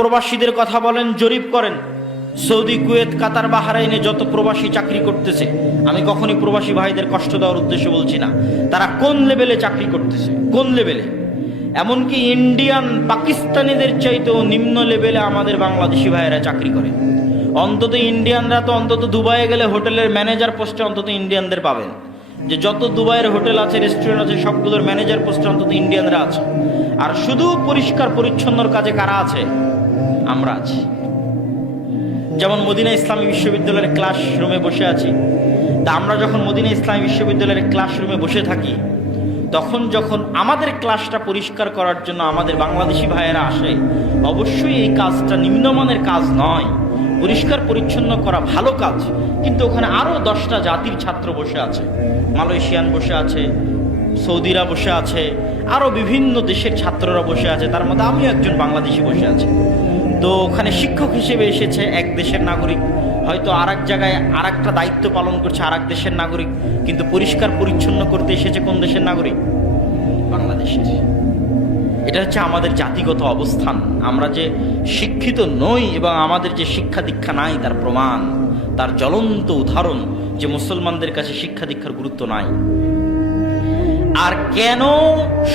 প্রবাসীদের কথা বলেন, জরিপ করেন। সৌদি, কুয়েত, কাতার, বাহরাইনে যত প্রবাসী চাকরি করতেছে, আমি কখনই প্রবাসী ভাইদের কষ্ট দেওয়ার উদ্দেশ্যে বলছি না, তারা কোন লেভেলে চাকরি করতেছে, কোন লেভেলে। এমনকি ইন্ডিয়ান, পাকিস্তানিদের চাইতেও নিম্ন লেভেলে আমাদের বাংলাদেশি ভাইয়েরা চাকরি করে। অন্তত ইন্ডিয়ানরা তো অন্তত দুবাইয়ে গেলে হোটেলের ম্যানেজার পোস্টে অন্তত ইন্ডিয়ানদের পাবেন। যে যত দুবাইয়ের হোটেল আছে, রেস্টুরেন্ট আছে, সবগুলোর ম্যানেজার পোস্টে অন্তত ইন্ডিয়ানরা আছে। আর শুধু পরিষ্কার পরিচ্ছন্নর কাজে কারা আছে? আমরা আছি। যেমন মদিনা ইসলামী বিশ্ববিদ্যালয়ের ক্লাসরুমে বসে আছি, তা আমরা যখন মদিনা ইসলামী বিশ্ববিদ্যালয়ের ক্লাসরুমে বসে থাকি, তখন যখন আমাদের ক্লাসটা পরিষ্কার করার জন্য আমাদের বাংলাদেশি ভাইয়েরা আসে, অবশ্যই এই কাজটা নিম্নমানের কাজ নয়, পরিষ্কার পরিচ্ছন্ন করা ভালো কাজ। কিন্তু ওখানে আরও 10টা জাতির ছাত্র বসে আছে, মালয়েশিয়ান বসে আছে, সৌদিরা বসে আছে, আরও বিভিন্ন দেশের ছাত্ররা বসে আছে, তার মধ্যে আমিও একজন বাংলাদেশি বসে আছি। তো ওখানে শিক্ষক হিসেবে এসেছে এক দেশের নাগরিক, হয়তো আর এক জায়গায় আর একটা দায়িত্ব পালন করছে আর এক দেশের নাগরিক, কিন্তু পরিষ্কার পরিচ্ছন্ন করতে এসেছে কোন দেশের নাগরিক? বাংলাদেশের। এটা হচ্ছে আমাদের জাতিগত অবস্থান। আমরা যে শিক্ষিত নই এবং আমাদের যে শিক্ষা দীক্ষা নাই তার প্রমাণ, তার জ্বলন্ত উদাহরণ যে মুসলমানদের কাছে শিক্ষা দীক্ষার গুরুত্ব নাই। আর কেন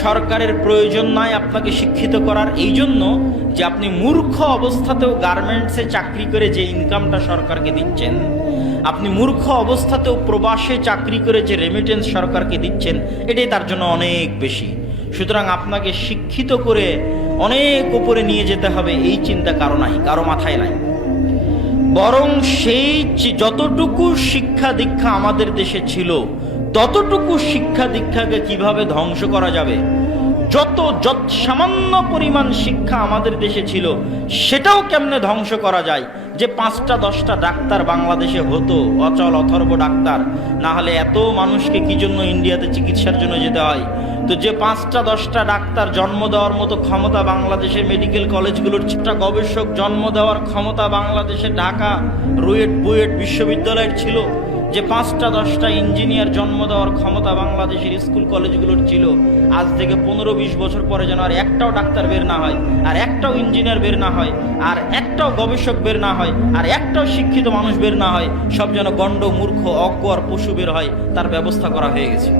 সরকারের প্রয়োজন নাই আপনাকে শিক্ষিত করার? এই জন্য যে আপনি মূর্খ অবস্থাতেও গার্মেন্টসে চাকরি করে যে ইনকামটা সরকারকে দিচ্ছেন, আপনি মূর্খ অবস্থাতেও প্রবাসে চাকরি করে যে রেমিটেন্স সরকারকে দিচ্ছেন, এটাই তার জন্য অনেক বেশি। সুতরাং আপনাকে শিক্ষিত করে অনেক উপরে নিয়ে যেতে হবে, এই চিন্তা কারো নাই, কারো মাথায় নাই। বরং সেই যতটুকু শিক্ষা দীক্ষা আমাদের দেশে ছিল, ততটুকু শিক্ষা দীক্ষাকে কিভাবে ধ্বংস করা যাবে, যত সামান্য পরিমাণ শিক্ষা আমাদের দেশে ছিল সেটাও কেমনে ধ্বংস করা যায়। যে 5টা 10টা ডাক্তার বাংলাদেশে হতো, অচল অথর্ব ডাক্তার, না হলে এত মানুষকে কি জন্য ইন্ডিয়াতে চিকিৎসার জন্য যেতে হয়? তো যে 5টা 10টা ডাক্তার জন্ম দেওয়ার মতো ক্ষমতা বাংলাদেশের মেডিকেল কলেজগুলোর, 6টা গবেষক জন্ম দেওয়ার ক্ষমতা বাংলাদেশে ঢাকা, রুয়েট, বুয়েট বিশ্ববিদ্যালয়ের ছিল, যে 5টা 10টা ইঞ্জিনিয়ার জন্ম দেওয়ার ক্ষমতা বাংলাদেশের স্কুল কলেজগুলোর ছিল, আজ থেকে 15-20 বছর পরে যেন আর একটাও ডাক্তার বের না হয়, আর একটাও ইঞ্জিনিয়ার বের না হয়, আর একটাও গবেষক বের না হয়, আর একটাও শিক্ষিত মানুষ বের না হয়, সব যেন গণ্ড, মূর্খ, অজ্ঞ আর পশু বের হয়, তার ব্যবস্থা করা হয়ে গেছে।